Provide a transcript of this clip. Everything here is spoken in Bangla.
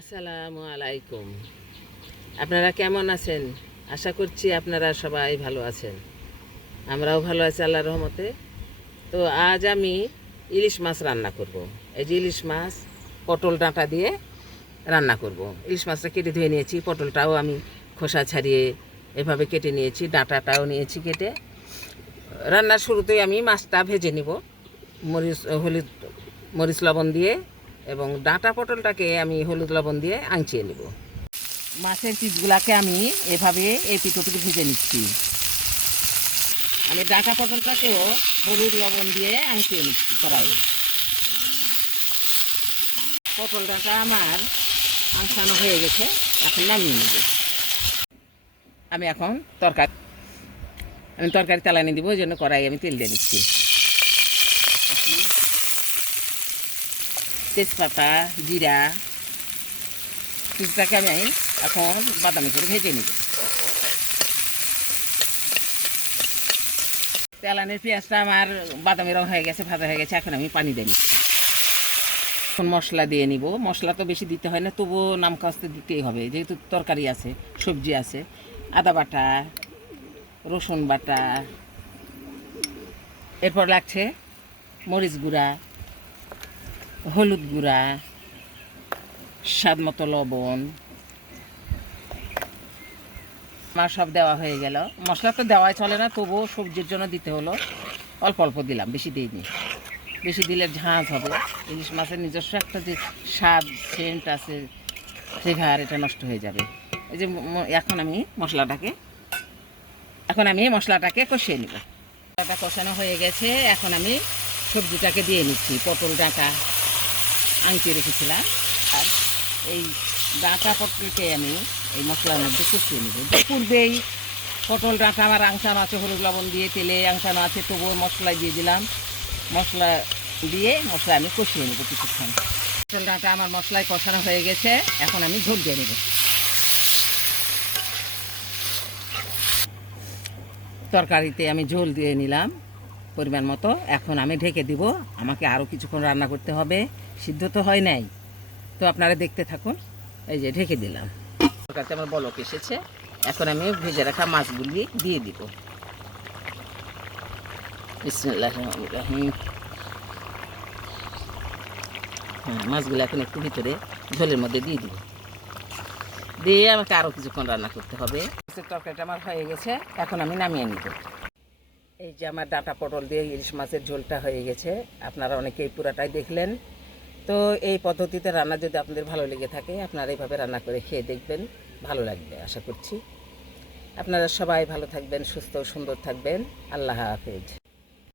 আসসালামু আলাইকুম। আপনারা কেমন আছেন? আশা করছি আপনারা সবাই ভালো আছেন। আমরাও ভালো আছি আল্লাহর রহমতে। তো আজ আমি ইলিশ মাছ রান্না করব। এই যে ইলিশ মাছ পটল ডাঁটা দিয়ে রান্না করব। ইলিশ মাছটা কেটে ধুয়ে নিয়েছি, পটলটাও আমি খোসা ছাড়িয়ে এভাবে কেটে নিয়েছি, ডাঁটাটাও নিয়েছি কেটে। রান্নার শুরুতেই আমি মাছটা ভেজে নিব হলুদ মরিচ লবণ দিয়ে, এবং ডাঁটা পটলটাকে আমি হলুদ লবণ দিয়ে আঁচিয়ে নেব। মাছের পিসগুলাকে আমি এভাবে এই পিঠোটুকু ভেজে নিচ্ছি। আমি ডাঁটা পটলটাকেও হলুদ লবণ দিয়ে আঁচিয়ে নিচ্ছি কড়াইয়ে। পটল ডাঁটা আমার আঁচানো হয়ে গেছে, এখন নামিয়ে নেব। আমি এখন তরকারি তেলানি দিব, ওই জন্য কড়াই আমি তেল দিয়ে নিচ্ছি। তেজপাতা, জিরা, পিঁয়াজটাকে আমি এখন বাদামি করে ভেজে নিব। তেলানির পেঁয়াজটা আমার বাদামি রং হয়ে গেছে, ভাজা হয়ে গেছে। এখন আমি পানি দিয়ে নিচ্ছি। এখন মশলা দিয়ে নিব। মশলা তো বেশি দিতে হয় না, তবুও নাম কাস্তে দিতেই হবে, যেহেতু তরকারি আছে, সবজি আছে। আদা বাটা, রসুন বাটা, এরপর লাগছে মরিচ গুঁড়া, হলুদ গুঁড়া, স্বাদ মতো লবণ। আমার সব দেওয়া হয়ে গেল। মশলা তো দেওয়াই চলে না, তবুও সবজির জন্য দিতে হলো। অল্প অল্প দিলাম, বেশি দিইনি। বেশি দিলে ঝাঁঝ হবে। ইলিশ মাছের নিজস্ব একটা যে স্বাদ, সেন্ট আছে, ফ্লেভার, এটা নষ্ট হয়ে যাবে। এই যে এখন আমি মশলাটাকে কষিয়ে নিব। মশলাটা কষানো হয়ে গেছে, এখন আমি সবজিটাকে দিয়ে নিচ্ছি। পটল ডাঁটা আঁচিয়ে রেখেছিলাম, আর এই ডাঁটা পটলকে আমি এই মশলার মধ্যে কষিয়ে নেব। পূর্বেই পটল ডাঁটা আমার আংসানো আছে, হলুদ লবণ দিয়ে তেলে আংসানো আছে, তবুও মশলায় দিয়ে দিলাম। মশলা আমি কষিয়ে নেব কিছুক্ষণ। পটল ডাঁটা আমার মশলায় কষানো হয়ে গেছে, এখন আমি ঝোল দিয়ে নেব। তরকারিতে আমি ঝোল দিয়ে নিলাম পরিমাণ মতো। এখন আমি ঢেকে দিব। আমাকে আরও কিছুক্ষণ রান্না করতে হবে, সিদ্ধ তো হয় নাই। তো আপনারা দেখতে থাকুন। এই যে ঢেকে দিলাম। তরকারিতে আমার বলক এসেছে, এখন আমি ভেজে রাখা মাছগুলি দিয়ে দিব। বিসমিল্লাহির রহমানির রহিম। মাছগুলো এখন একটু ভিতরে ঝোলের মধ্যে দিয়ে দিব। দিয়ে আমাকে আরও কিছুক্ষণ রান্না করতে হবে। মাছের তরকারিটা আমার হয়ে গেছে, এখন আমি নামিয়ে নিব। এই যে আমার ডাঁটা পটল দিয়ে ইলিশ মাছের ঝোলটা হয়ে গেছে। আপনারা অনেকেই পুরাটাই দেখলেন। তো এই পদ্ধতিতে রান্না যদি আপনাদের ভালো লেগে থাকে, আপনারা এইভাবে রান্না করে খেয়ে দেখবেন, ভালো লাগবে আশা করছি। আপনারা সবাই ভালো থাকবেন, সুস্থ ও সুন্দর থাকবেন। আল্লাহ হাফেজ।